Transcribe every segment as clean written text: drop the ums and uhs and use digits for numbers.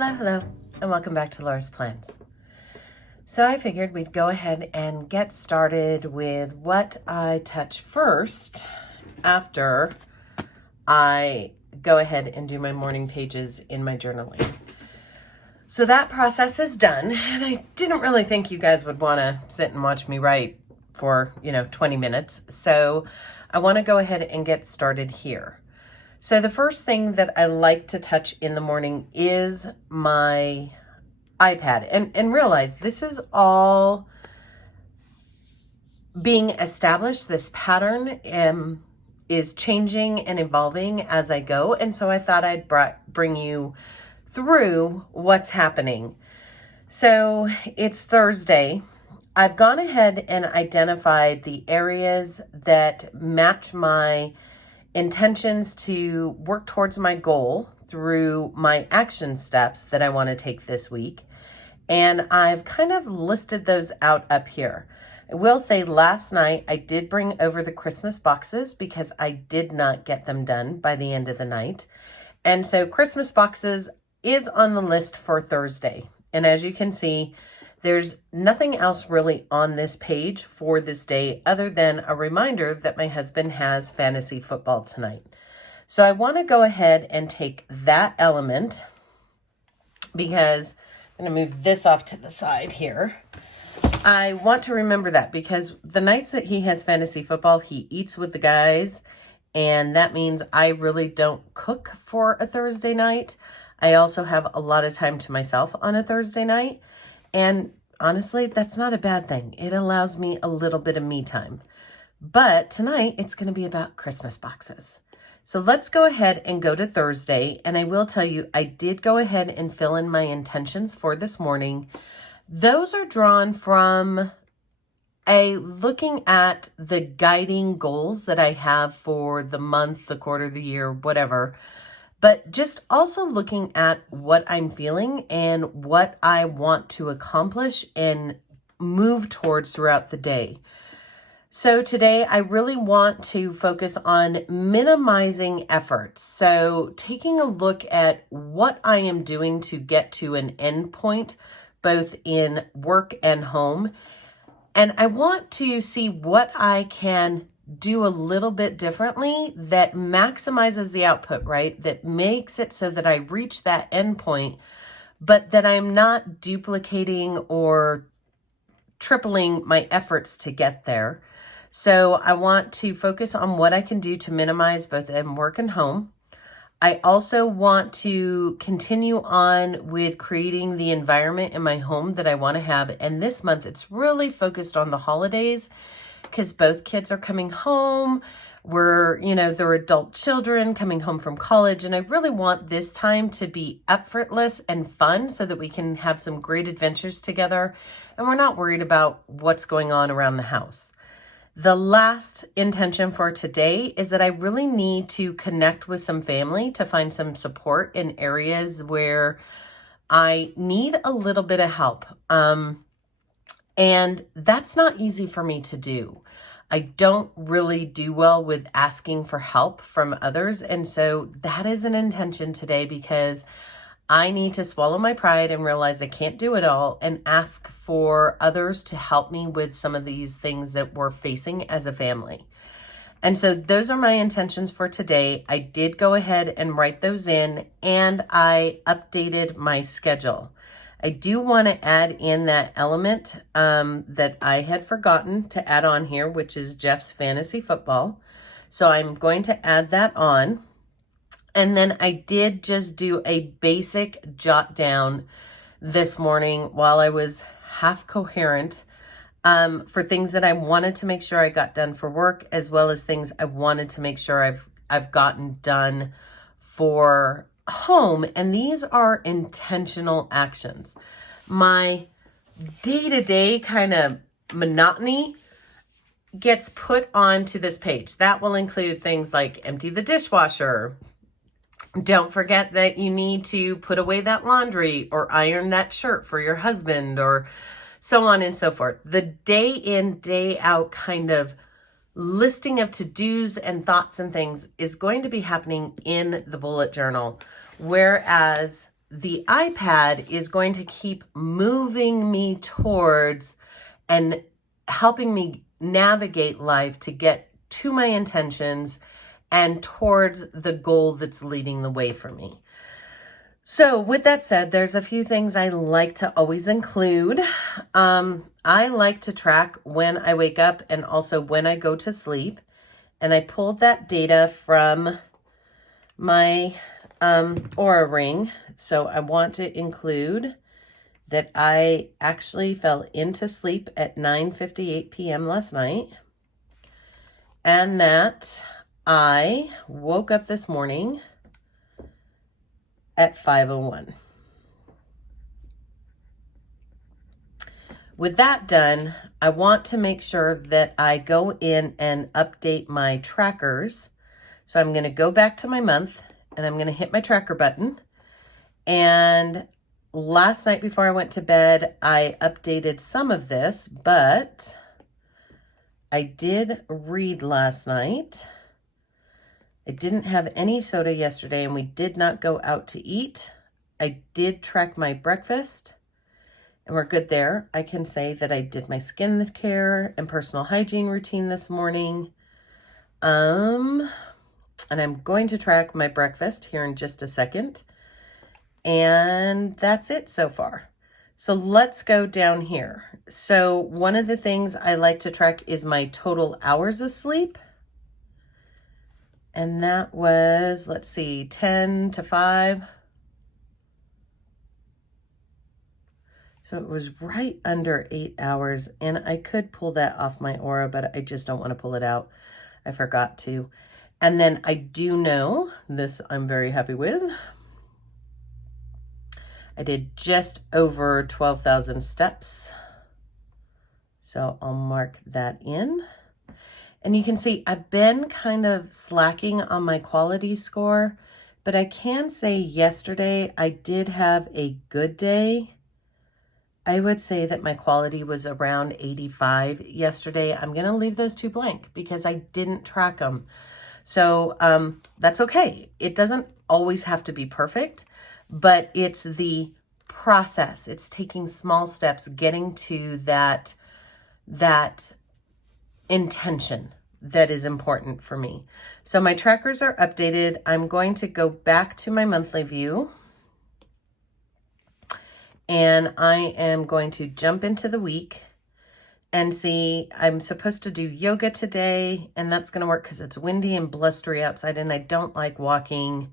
Hello, and welcome back to Lora's Plans. So I figured we'd go ahead and get started with what I touch first after I go ahead and do my morning pages in my journaling. So that process is done, and I didn't really think you guys would want to sit and watch me write for, 20 minutes. So I want to go ahead and get started here. So the first thing that I like to touch in the morning is my iPad, and realize this is all being established. This pattern is changing and evolving as I go. And so I thought I'd bring you through what's happening. So it's Thursday. I've gone ahead and identified the areas that match my intentions to work towards my goal through my action steps that I want to take this week. And I've kind of listed those out up here. I will say last night I did bring over the Christmas boxes because I did not get them done by the end of the night. And so Christmas boxes is on the list for Thursday. And as you can see, there's nothing else really on this page for this day other than a reminder that my husband has fantasy football tonight. So I want to go ahead and take that element because I'm going to move this off to the side here. I want to remember that because the nights that he has fantasy football, he eats with the guys. And that means I really don't cook for a Thursday night. I also have a lot of time to myself on a Thursday night. And honestly, that's not a bad thing. It allows me a little bit of me time. But tonight, it's going to be about Christmas boxes. So let's go ahead and go to Thursday. And I will tell you, I did go ahead and fill in my intentions for this morning. Those are drawn from looking at the guiding goals that I have for the month, the quarter, the year, whatever. But just also looking at what I'm feeling and what I want to accomplish and move towards throughout the day. So today I really want to focus on minimizing effort. So taking a look at what I am doing to get to an end point, both in work and home. And I want to see what I can do a little bit differently that maximizes the output, right? That makes it so that I reach that end point, but that I'm not duplicating or tripling my efforts to get there. So I want to focus on what I can do to minimize both in work and home. I also want to continue on with creating the environment in my home that I want to have. And this month, it's really focused on the holidays, because both kids are coming home. They're adult children coming home from college. And I really want this time to be effortless and fun so that we can have some great adventures together. And we're not worried about what's going on around the house. The last intention for today is that I really need to connect with some family to find some support in areas where I need a little bit of help. And that's not easy for me to do. I don't really do well with asking for help from others. And so that is an intention today because I need to swallow my pride and realize I can't do it all and ask for others to help me with some of these things that we're facing as a family. And so those are my intentions for today. I did go ahead and write those in, and I updated my schedule. I do want to add in that element that I had forgotten to add on here, which is Jeff's fantasy football. So I'm going to add that on. And then I did just do a basic jot down this morning while I was half coherent for things that I wanted to make sure I got done for work, as well as things I wanted to make sure I've gotten done for home. And these are intentional actions. My day-to-day kind of monotony gets put onto this page. That will include things like empty the dishwasher. Don't forget that you need to put away that laundry or iron that shirt for your husband, or so on and so forth. The day in, day out kind of listing of to-dos and thoughts and things is going to be happening in the bullet journal. Whereas the iPad is going to keep moving me towards and helping me navigate life to get to my intentions and towards the goal that's leading the way for me. So with that said, there's a few things I like to always include. I like to track when I wake up and also when I go to sleep. And I pulled that data from my Aura ring. So I want to include that I actually fell into sleep at 9:58 p.m. last night. And that I woke up this morning at 5:01. With that done, I want to make sure that I go in and update my trackers. So I'm going to go back to my month and I'm going to hit my tracker button. And last night before I went to bed, I updated some of this, but I did read last night. I didn't have any soda yesterday and we did not go out to eat. I did track my breakfast and we're good there. I can say that I did my skin care and personal hygiene routine this morning. And I'm going to track my breakfast here in just a second. And that's it so far. So let's go down here. So one of the things I like to track is my total hours of sleep. And that was, let's see, 10 to 5. So it was right under 8 hours. And I could pull that off my Aura, but I just don't want to pull it out. I forgot to. And then I do know, this I'm very happy with, I did just over 12,000 steps. So I'll mark that in. And you can see I've been kind of slacking on my quality score, but I can say yesterday I did have a good day. I would say that my quality was around 85 yesterday. I'm going to leave those two blank because I didn't track them. So that's okay. It doesn't always have to be perfect, but it's the process. It's taking small steps, getting to that intention that is important for me. So my trackers are updated. I'm going to go back to my monthly view and I am going to jump into the week and see, I'm supposed to do yoga today and that's going to work because it's windy and blustery outside and I don't like walking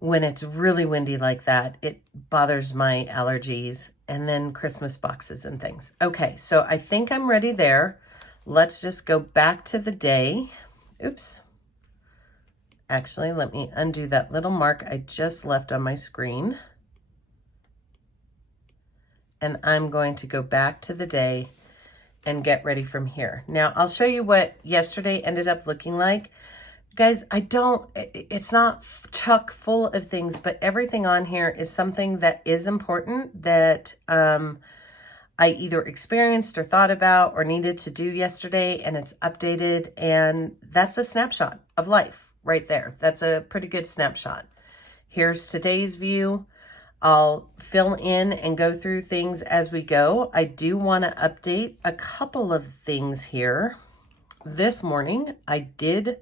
when it's really windy like that. It bothers my allergies. And then Christmas boxes and things. Okay, so I think I'm ready there. Let's just go back to the day. Oops. Actually, let me undo that little mark I just left on my screen. And I'm going to go back to the day and get ready from here. Now, I'll show you what yesterday ended up looking like. Guys, it's not chock full of things, but everything on here is something that is important that I either experienced or thought about or needed to do yesterday, and it's updated, and that's a snapshot of life right there. That's a pretty good snapshot. Here's today's view. I'll fill in and go through things as we go. I do want to update a couple of things here. This morning, I did,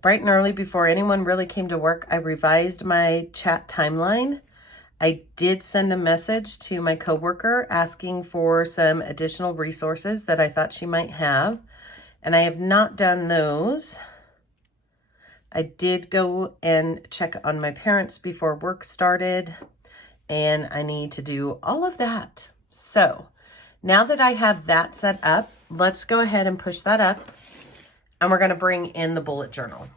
bright and early before anyone really came to work, I revised my chat timeline. I did send a message to my coworker asking for some additional resources that I thought she might have, and I have not done those. I did go and check on my parents before work started, and I need to do all of that. So now that I have that set up, let's go ahead and push that up, and we're going to bring in the bullet journal.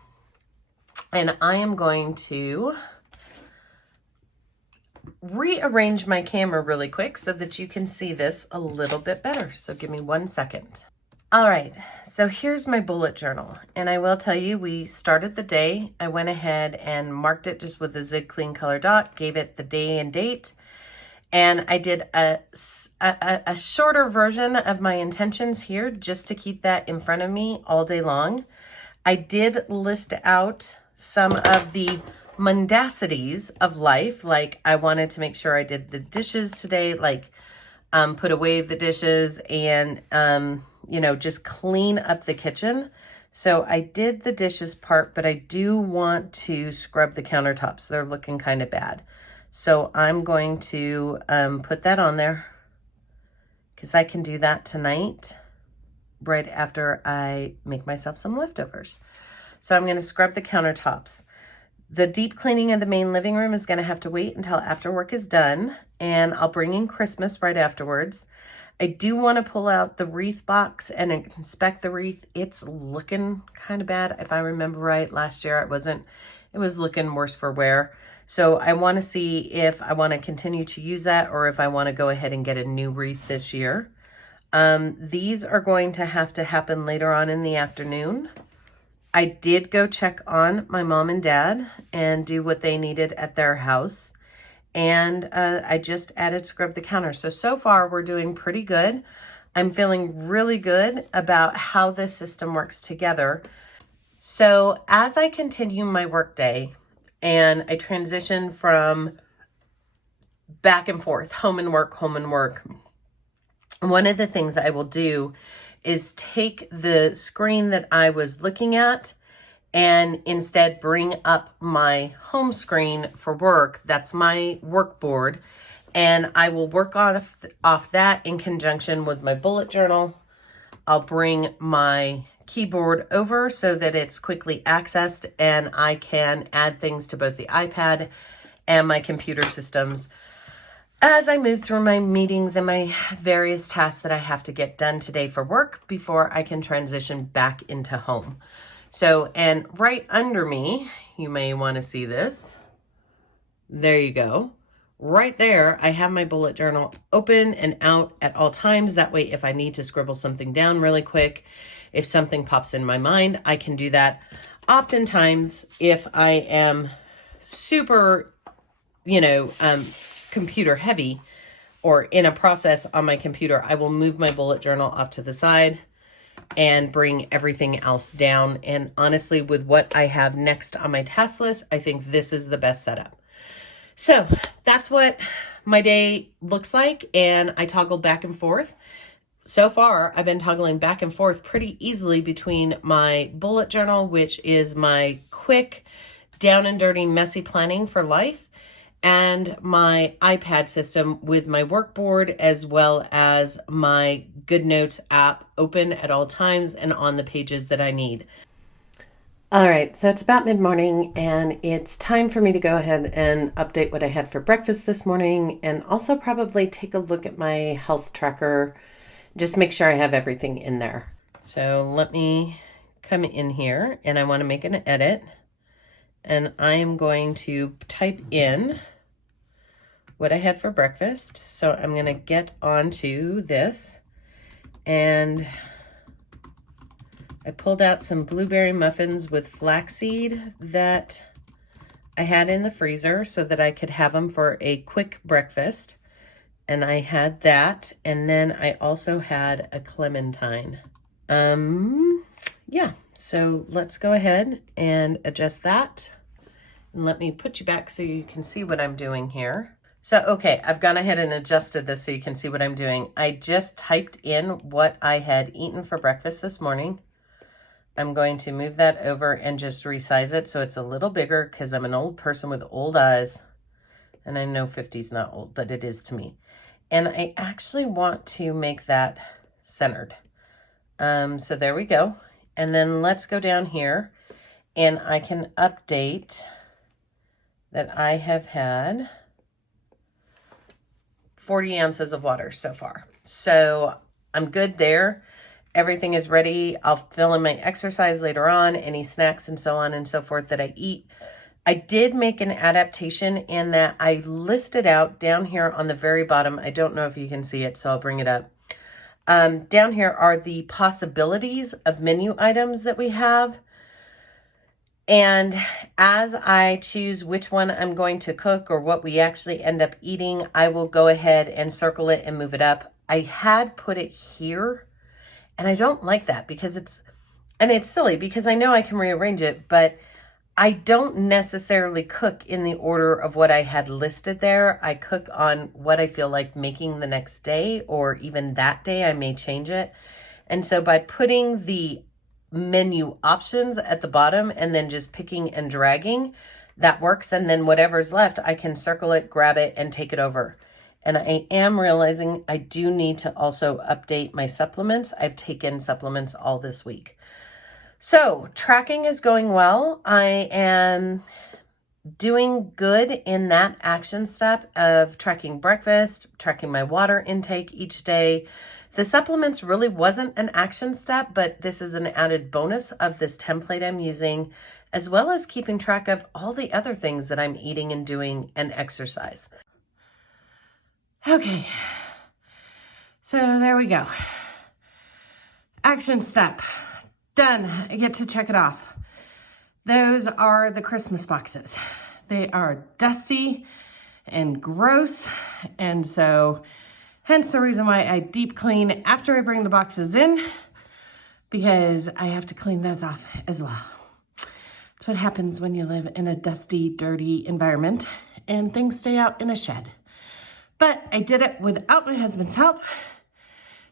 And I am going to rearrange my camera really quick so that you can see this a little bit better. So give me 1 second. All right, so here's my bullet journal. And I will tell you, we started the day. I went ahead and marked it just with a Zig Clean color dot, gave it the day and date. And I did a shorter version of my intentions here just to keep that in front of me all day long. I did list out some of the mundacities of life. Like I wanted to make sure I did the dishes today, like put away the dishes and, you know, just clean up the kitchen. So I did the dishes part, but I do want to scrub the countertops. They're looking kind of bad. So I'm going to put that on there because I can do that tonight right after I make myself some leftovers. So I'm going to scrub the countertops. The deep cleaning of the main living room is going to have to wait until after work is done, and I'll bring in Christmas right afterwards. I do want to pull out the wreath box and inspect the wreath. It's looking kind of bad. If I remember right, last year it was looking worse for wear. So I want to see if I want to continue to use that or if I want to go ahead and get a new wreath this year. These are going to have to happen later on in the afternoon. I did go check on my mom and dad and do what they needed at their house. And I just added scrub the counter. So far we're doing pretty good. I'm feeling really good about how this system works together. So as I continue my workday and I transition from back and forth, home and work, one of the things I will do is take the screen that I was looking at and instead bring up my home screen for work. That's my work board. And I will work off that in conjunction with my bullet journal. I'll bring my keyboard over so that it's quickly accessed and I can add things to both the iPad and my computer systems as I move through my meetings and my various tasks that I have to get done today for work before I can transition back into home. So, and right under me, you may want to see this. There you go. Right there, I have my bullet journal open and out at all times. That way, if I need to scribble something down really quick, if something pops in my mind, I can do that. Oftentimes, if I am super, computer heavy or in a process on my computer, I will move my bullet journal off to the side and bring everything else down. And honestly, with what I have next on my task list, I think this is the best setup. So that's what my day looks like. And I toggle back and forth. So far, I've been toggling back and forth pretty easily between my bullet journal, which is my quick, down and dirty, messy planning for life, and my iPad system with my workboard as well as my Good Notes app open at all times and on the pages that I need. All right, so it's about mid-morning and it's time for me to go ahead and update what I had for breakfast this morning and also probably take a look at my health tracker, just make sure I have everything in there. So let me come in here and I want to make an edit and I am going to type in what I had for breakfast. So I'm going to get onto this and I pulled out some blueberry muffins with flaxseed that I had in the freezer so that I could have them for a quick breakfast. And I had that. And then I also had a clementine. Yeah, so let's go ahead and adjust that. And let me put you back so you can see what I'm doing here. So, okay, I've gone ahead and adjusted this so you can see what I'm doing. I just typed in what I had eaten for breakfast this morning. I'm going to move that over and just resize it so it's a little bigger because I'm an old person with old eyes. And I know 50 is not old, but it is to me. And I actually want to make that centered. So there we go. And then let's go down here and I can update that I have had 40 ounces of water so far. So I'm good there. Everything is ready. I'll fill in my exercise later on, any snacks and so on and so forth that I eat. I did make an adaptation in that I listed out down here on the very bottom. I don't know if you can see it, so I'll bring it up. Down here are the possibilities of menu items that we have. And as I choose which one I'm going to cook or what we actually end up eating, I will go ahead and circle it and move it up. I had put it here and I don't like that because it's silly because I know I can rearrange it, but I don't necessarily cook in the order of what I had listed there. I cook on what I feel like making the next day, or even that day I may change it. And so by putting the menu options at the bottom and then just picking and dragging, that works. And then whatever's left, I can circle it, grab it, and take it over. And I am realizing I do need to also update my supplements. I've taken supplements all this week. So tracking is going well. I am doing good in that action step of tracking breakfast, tracking my water intake each day. The supplements really wasn't an action step, but this is an added bonus of this template I'm using, as well as keeping track of all the other things that I'm eating and doing and exercise. Okay, so there we go. Action step. Done. I get to check it off. Those are the Christmas boxes. They are dusty and gross, and so hence the reason why I deep clean after I bring the boxes in, because I have to clean those off as well. That's what happens when you live in a dusty, dirty environment and things stay out in a shed. But I did it without my husband's help,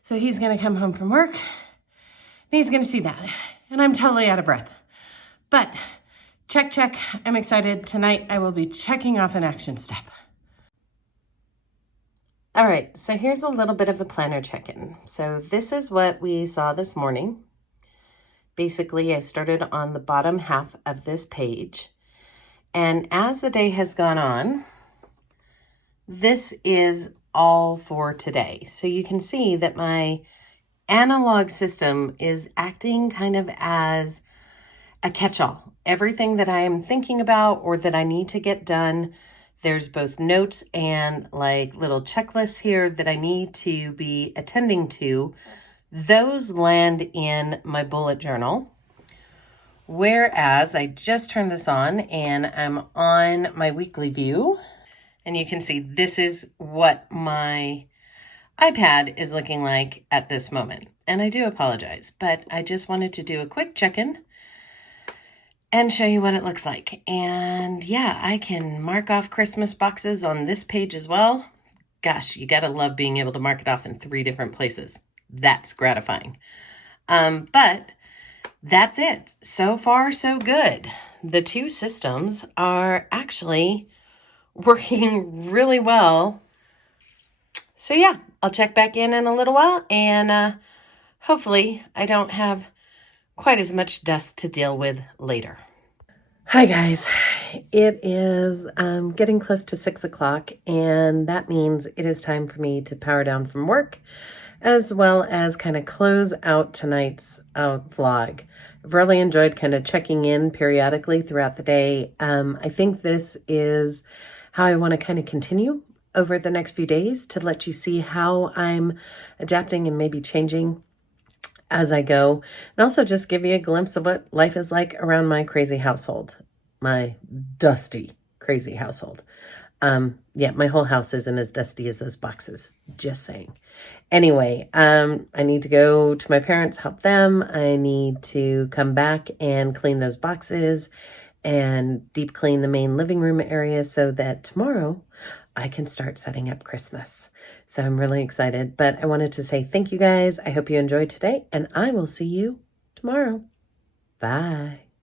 so he's gonna come home from work, he's gonna see that, and I'm totally out of breath. But check, I'm excited. Tonight I will be checking off an action step. All right, so here's a little bit of a planner check-in. So this is what we saw this morning. Basically, I started on the bottom half of this page, and as the day has gone on, this is all for today. So you can see that my analog system is acting kind of as a catch-all. Everything that I am thinking about or that I need to get done, there's both notes and like little checklists here that I need to be attending to. Those land in my bullet journal. Whereas I just turned this on and I'm on my weekly view, and you can see this is what my iPad is looking like at this moment. And I do apologize, but I just wanted to do a quick check-in and show you what it looks like. And yeah, I can mark off Christmas boxes on this page as well. Gosh, you gotta love being able to mark it off in 3 different places. That's gratifying. But that's it. So far, so good. The 2 systems are actually working really well. So yeah, I'll check back in a little while, and hopefully I don't have quite as much dust to deal with later. Hi guys, it is getting close to 6 o'clock, and that means it is time for me to power down from work, as well as kind of close out tonight's vlog. I've really enjoyed kind of checking in periodically throughout the day. I think this is how I want to kind of continue over the next few days, to let you see how I'm adapting and maybe changing as I go, and also just give you a glimpse of what life is like around my crazy household, my dusty, crazy household. Yeah, my whole house isn't as dusty as those boxes, just saying. Anyway, I need to go to my parents, help them. I need to come back and clean those boxes and deep clean the main living room area so that tomorrow I can start setting up Christmas. So I'm really excited, but I wanted to say thank you guys. I hope you enjoyed today, and I will see you tomorrow. Bye.